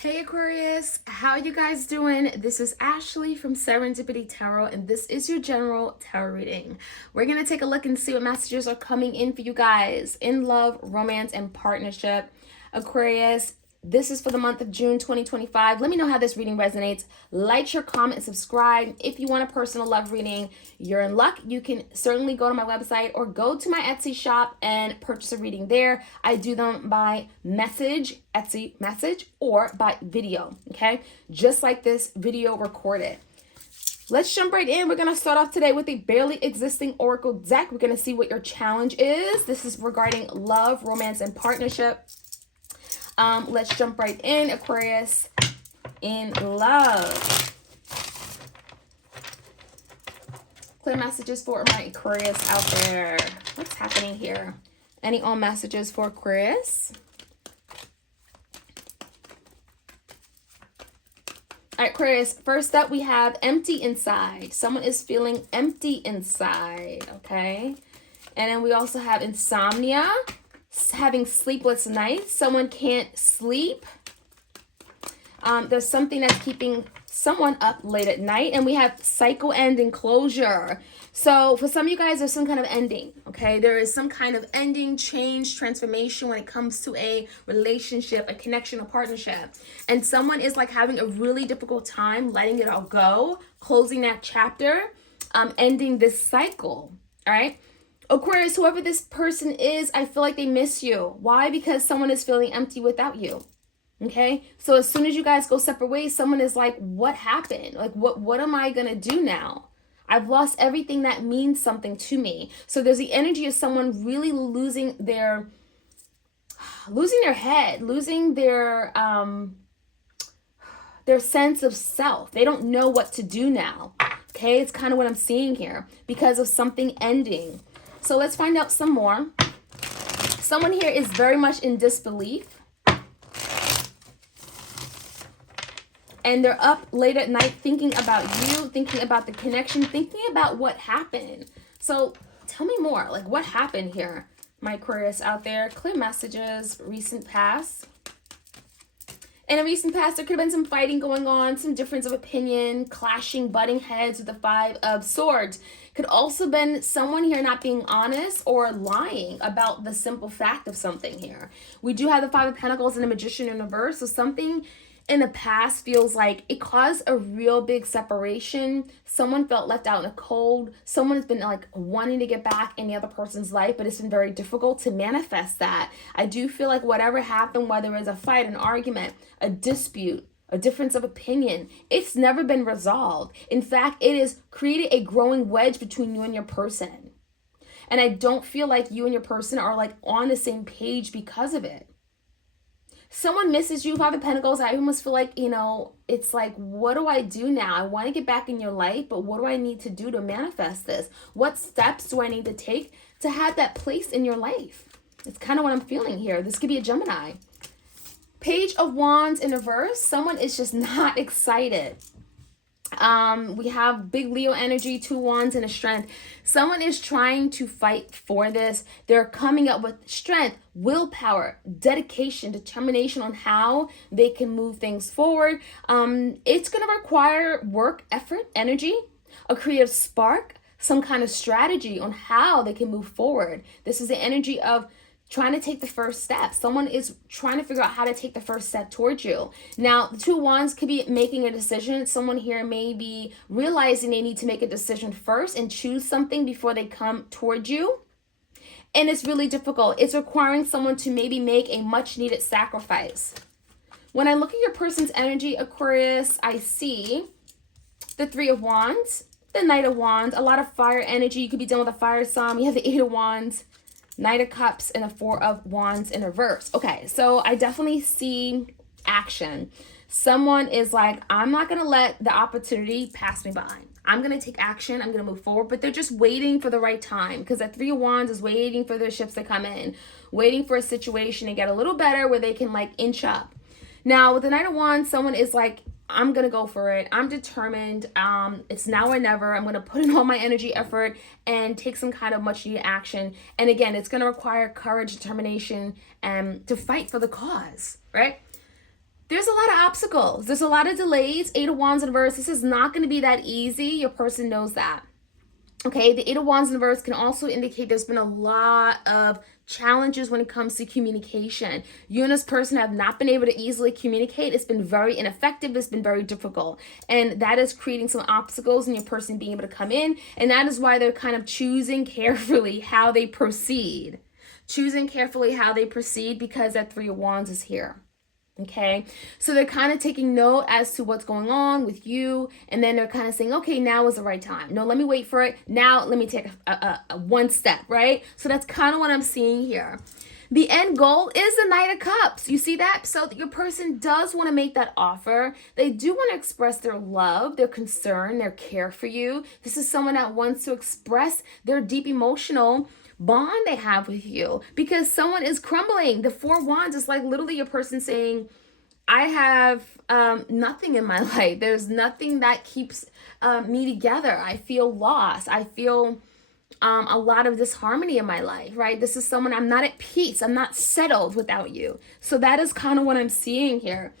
Hey Aquarius, how you guys doing? This is Ashley from Serendipity Tarot, and this is your general tarot reading. We're going to take a look and see what messages are coming in for you guys in love, romance, and partnership. Aquarius, this is for the month of June 2025. Let me know how this reading resonates. Like, share, comment, and subscribe. If you want a personal love reading, you're in luck. You can certainly go to my website or go to my Etsy shop and purchase a reading there. I do them by message, Etsy message, or by video, okay? Just like this video recorded. Let's jump right in. We're going to start off today with a barely existing oracle deck. We're going to see what your challenge is. This is regarding love, romance, and partnership. Let's jump right in, Aquarius, in love. Clear messages for my Aquarius out there. What's happening here? Any all messages for Aquarius? All right, Aquarius, first up we have empty inside. Someone is feeling empty inside, okay? And then we also have insomnia, having sleepless nights. Someone can't sleep. There's something that's keeping someone up late at night. And we have cycle ending, closure. So for some of you guys, there's some kind of ending, okay? There is some kind of ending, change, transformation when it comes to a relationship, a connection, a partnership. And someone is like having a really difficult time letting it all go, closing that chapter, ending this cycle, all right? Aquarius, whoever this person is, I feel like they miss you. Why? Because someone is feeling empty without you. Okay? So as soon as you guys go separate ways, someone is like, what happened? Like, what am I going to do now? I've lost everything that means something to me. So there's the energy of someone really losing their head, losing their sense of self. They don't know what to do now. Okay? It's kind of what I'm seeing here because of something ending. So let's find out some more. Someone here is very much in disbelief. And they're up late at night thinking about you, thinking about the connection, thinking about what happened. So tell me more. Like, what happened here? My Aquarius out there. Clear messages, recent past. In a recent past, there could have been some fighting going on, some difference of opinion, clashing, butting heads with the Five of Swords. Could also been someone here not being honest or lying about the simple fact of something here. We do have the Five of Pentacles and the Magician in reverse, so something in the past feels like it caused a real big separation. Someone felt left out in the cold. Someone has been like wanting to get back in the other person's life, but it's been very difficult to manifest that. I do feel like whatever happened, whether it's a fight, an argument, a dispute, a difference of opinion, it's never been resolved. In fact, it has created a growing wedge between you and your person. And I don't feel like you and your person are like on the same page because of it. Someone misses you, Five of Pentacles. I almost feel like, it's like, what do I do now? I want to get back in your life, but what do I need to do to manifest this? What steps do I need to take to have that place in your life? It's kind of what I'm feeling here. This could be a Gemini. Page of Wands in reverse. Someone is just not excited. We have big Leo energy, two wands and a strength. Someone is trying to fight for this. They're coming up with strength, willpower, dedication, determination on how they can move things forward. It's going to require work, effort, energy, a creative spark, some kind of strategy on how they can move forward. This is the energy of trying to take the first step. Someone is trying to figure out how to take the first step towards you. Now, the two wands could be making a decision. Someone here may be realizing they need to make a decision first and choose something before they come towards you. And it's really difficult. It's requiring someone to maybe make a much needed sacrifice. When I look at your person's energy, Aquarius, I see the Three of Wands, the Knight of Wands, a lot of fire energy. You could be dealing with a fire sign. You have the Eight of Wands, Knight of Cups, and the Four of Wands in reverse. Okay, so I definitely see action. Someone is like, I'm not going to let the opportunity pass me by. I'm going to take action. I'm going to move forward. But they're just waiting for the right time because that Three of Wands is waiting for their ships to come in, waiting for a situation to get a little better where they can like inch up. Now, with the Knight of Wands, someone is like, I'm going to go for it. I'm determined. It's now or never. I'm going to put in all my energy, effort, and take some kind of much needed action. And again, it's going to require courage, determination, to fight for the cause, right? There's a lot of obstacles. There's a lot of delays. Eight of Wands in reverse. This is not going to be that easy. Your person knows that. Okay, the Eight of Wands in reverse can also indicate there's been a lot of challenges when it comes to communication. You and this person have not been able to easily communicate. It's been very ineffective. It's been very difficult. And that is creating some obstacles in your person being able to come in. And that is why they're kind of choosing carefully how they proceed. Choosing carefully how they proceed because that Three of Wands is here. Okay, so they're kind of taking note as to what's going on with you, and then they're kind of saying, okay, now is the right time. No, let me wait for it. Now let me take a one step, right? So that's kind of what I'm seeing here. The end goal is the Knight of Cups. You see that? So your person does want to make that offer. They do want to express their love, their concern, their care for you. This is someone that wants to express their deep emotional bond they have with you, because someone is crumbling. The Four of Wands is like literally your person saying, I have nothing in my life. There's nothing that keeps me together. I feel lost. I feel a lot of disharmony in my life, right? This is someone, I'm not at peace. I'm not settled without you. So that is kind of what I'm seeing here.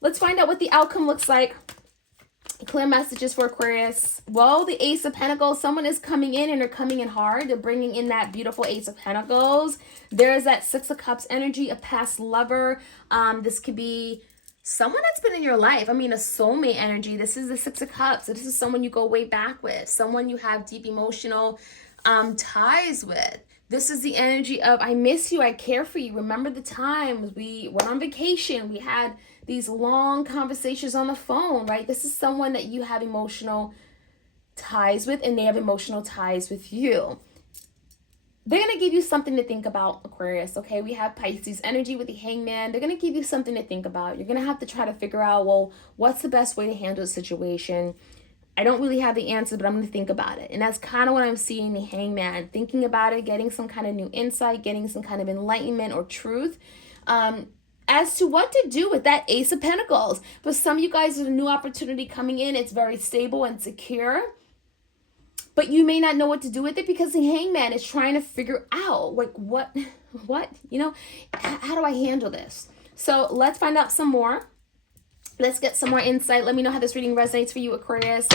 Let's find out what the outcome looks like. Clear messages for Aquarius. Well, the Ace of Pentacles, someone is coming in and they're coming in hard. They're bringing in that beautiful Ace of Pentacles. There's that Six of Cups energy, a past lover. This could be someone that's been in your life. I mean, a soulmate energy. This is the Six of Cups. So this is someone you go way back with, someone you have deep emotional ties with. This is the energy of, I miss you, I care for you. Remember the times we went on vacation, we had these long conversations on the phone, right? This is someone that you have emotional ties with, and they have emotional ties with you. They're going to give you something to think about, Aquarius, okay? We have Pisces energy with the Hangman. They're going to give you something to think about. You're going to have to try to figure out, well, what's the best way to handle the situation? I don't really have the answer, but I'm going to think about it. And that's kind of what I'm seeing the Hangman. Thinking about it, getting some kind of new insight, getting some kind of enlightenment or truth as to what to do with that Ace of Pentacles. For some of you guys, there's a new opportunity coming in. It's very stable and secure. But you may not know what to do with it because the Hangman is trying to figure out, like, what, you know, how do I handle this? So let's find out some more. Let's get some more insight. Let me know how this reading resonates for you, Aquarius.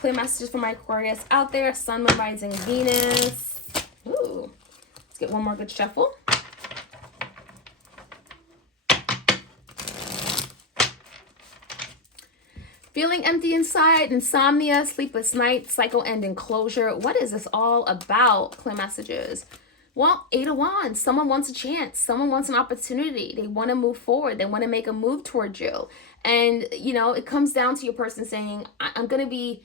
Clear messages for my Aquarius out there. Sun, Moon, Rising, Venus. Ooh. Let's get one more good shuffle. Feeling empty inside, insomnia, sleepless nights, cycle ending closure. What is this all about? Clear messages. Well, Eight of Wands. Someone wants a chance. Someone wants an opportunity. They want to move forward. They want to make a move towards you. And, you know, it comes down to your person saying, I'm going to be,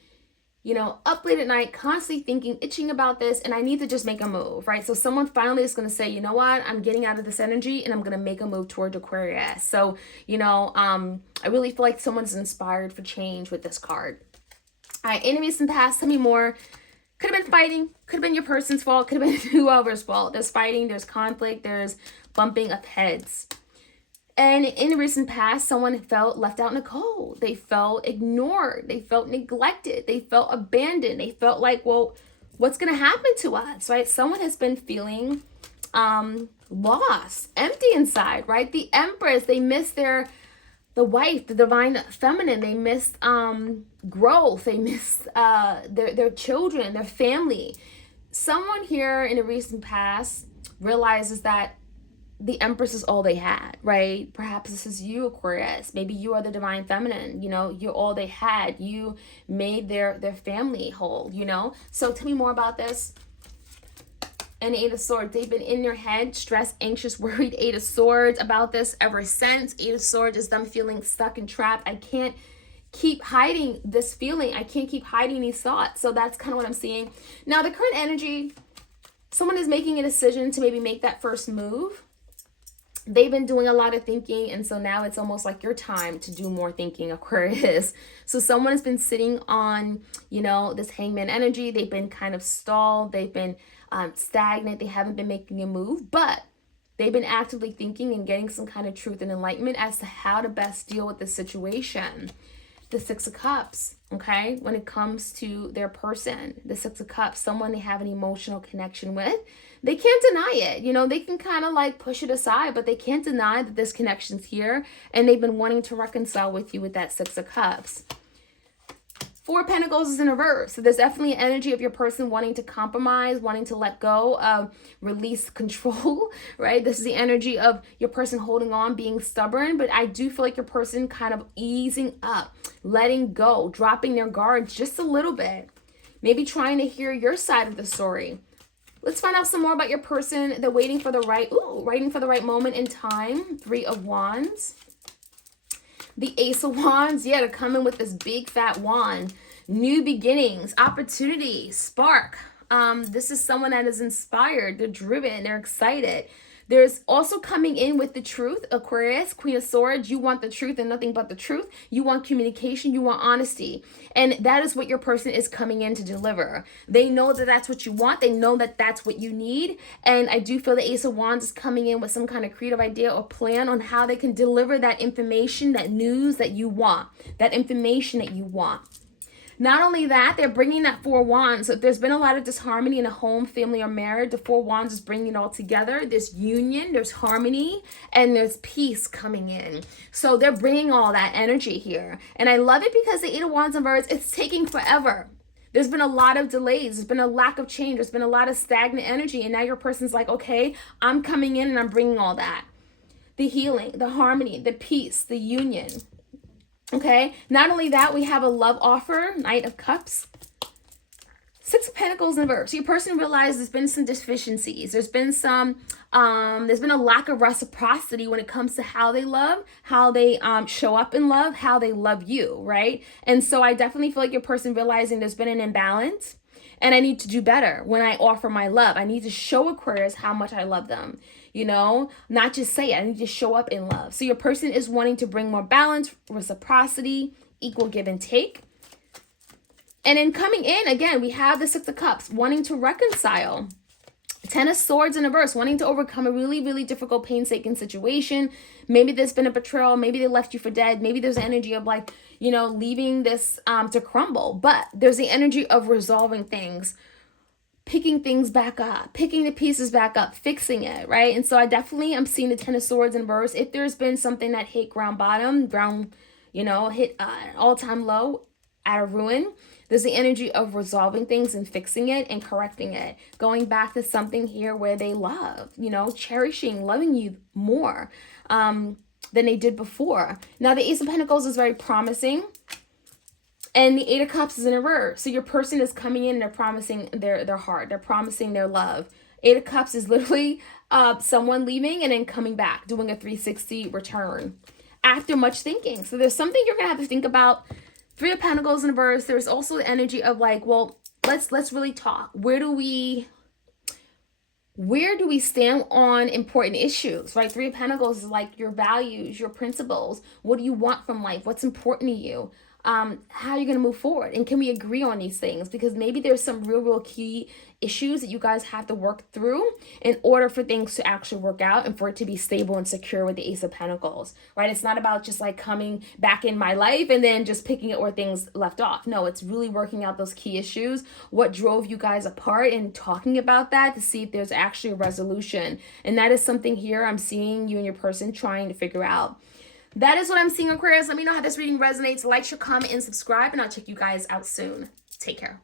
you know, up late at night, constantly thinking, itching about this, and I need to just make a move, right? So someone finally is going to say, you know what, I'm getting out of this energy and I'm going to make a move toward Aquarius. So, you know, I really feel like someone's inspired for change with this card. All right, enemies in the past, tell me more. Could have been fighting, could have been your person's fault, could have been whoever's fault. There's fighting, there's conflict, there's bumping of heads. And in the recent past, someone felt left out in the cold. They felt ignored. They felt neglected. They felt abandoned. They felt like, well, what's going to happen to us, right? Someone has been feeling lost, empty inside, right? The Empress, they miss the wife, the divine feminine. They missed growth. They missed their children, their family. Someone here in the recent past realizes that the Empress is all they had, right? Perhaps this is you, Aquarius. Maybe you are the divine feminine. You know, you're all they had. You made their family whole, you know? So tell me more about this. And Eight of Swords, they've been in your head, stressed, anxious, worried. Eight of Swords about this ever since. Eight of Swords is them feeling stuck and trapped. I can't keep hiding this feeling. I can't keep hiding these thoughts. So that's kind of what I'm seeing. Now, the current energy, someone is making a decision to maybe make that first move. They've been doing a lot of thinking, and so now it's almost like your time to do more thinking, Aquarius. So someone has been sitting on, you know, this Hangman energy. They've been kind of stalled. They've been stagnant. They haven't been making a move, but they've been actively thinking and getting some kind of truth and enlightenment as to how to best deal with the situation. the Six of Cups, okay? When it comes to their person, the Six of Cups, someone they have an emotional connection with, they can't deny it. You know, they can kind of like push it aside, but they can't deny that this connection's here, and they've been wanting to reconcile with you with that Six of Cups. Four of Pentacles is in reverse. So there's definitely an energy of your person wanting to compromise, wanting to let go of, release control, right? This is the energy of your person holding on, being stubborn. But I do feel like your person kind of easing up, letting go, dropping their guards just a little bit. Maybe trying to hear your side of the story. Let's find out some more about your person. They're waiting for the right moment in time. Three of Wands. The Ace of Wands, yeah, to come in with this big fat wand. New beginnings, opportunity, spark. This is someone that is inspired. They're driven. They're excited. There's also coming in with the truth, Aquarius, Queen of Swords. You want the truth and nothing but the truth. You want communication. You want honesty. And that is what your person is coming in to deliver. They know that that's what you want. They know that that's what you need. And I do feel the Ace of Wands is coming in with some kind of creative idea or plan on how they can deliver that information, that news that you want, that information that you want. Not only that, they're bringing that Four Wands. So if there's been a lot of disharmony in a home, family, or marriage, the Four Wands is bringing it all together. There's union, there's harmony, and there's peace coming in. So they're bringing all that energy here. And I love it because the Eight of Wands in reverse, it's taking forever. There's been a lot of delays. There's been a lack of change. There's been a lot of stagnant energy. And now your person's like, okay, I'm coming in and I'm bringing all that. The healing, the harmony, the peace, the union. Okay, not only that, we have a love offer, Knight of Cups. Six of Pentacles in reverse. So your person realized there's been some deficiencies. There's been a lack of reciprocity when it comes to how they love, how they show up in love, how they love you, right? And so I definitely feel like your person realizing there's been an imbalance. And I need to do better when I offer my love. I need to show Aquarius how much I love them. You know, not just say it. I need to show up in love. So your person is wanting to bring more balance, reciprocity, equal give and take. And in coming in, again, we have the Six of Cups, wanting to reconcile. Ten of Swords in reverse, wanting to overcome a really, really difficult, painstaking situation. Maybe there's been a betrayal. Maybe they left you for dead. Maybe there's energy of like, you know, leaving this to crumble. But there's the energy of resolving things, picking things back up, picking the pieces back up, fixing it, right? And so I definitely am seeing the Ten of Swords in reverse. If there's been something that hit hit an all-time low, at a ruin, there's the energy of resolving things and fixing it and correcting it. Going back to something here where they love, you know, cherishing, loving you more than they did before. Now, the Ace of Pentacles is very promising. And the Eight of Cups is in reverse. So your person is coming in and they're promising their heart. They're promising their love. Eight of Cups is literally someone leaving and then coming back, doing a 360 return after much thinking. So there's something you're going to have to think about. Three of Pentacles in reverse. There's also the energy of like, well, let's really talk. Where do we stand on important issues, right? Three of Pentacles is like your values, your principles. What do you want from life? What's important to you? How are you going to move forward? And can we agree on these things? Because maybe there's some real key issues that you guys have to work through in order for things to actually work out and for it to be stable and secure with the Ace of Pentacles, right? It's not about just like coming back in my life and then just picking it where things left off. No, it's really working out those key issues, what drove you guys apart, and talking about that to see if there's actually a resolution. And that is something here I'm seeing you and your person trying to figure out. That is what I'm seeing, Aquarius. Let me know how this reading resonates. Like, share, comment, and subscribe, and I'll check you guys out soon. Take care.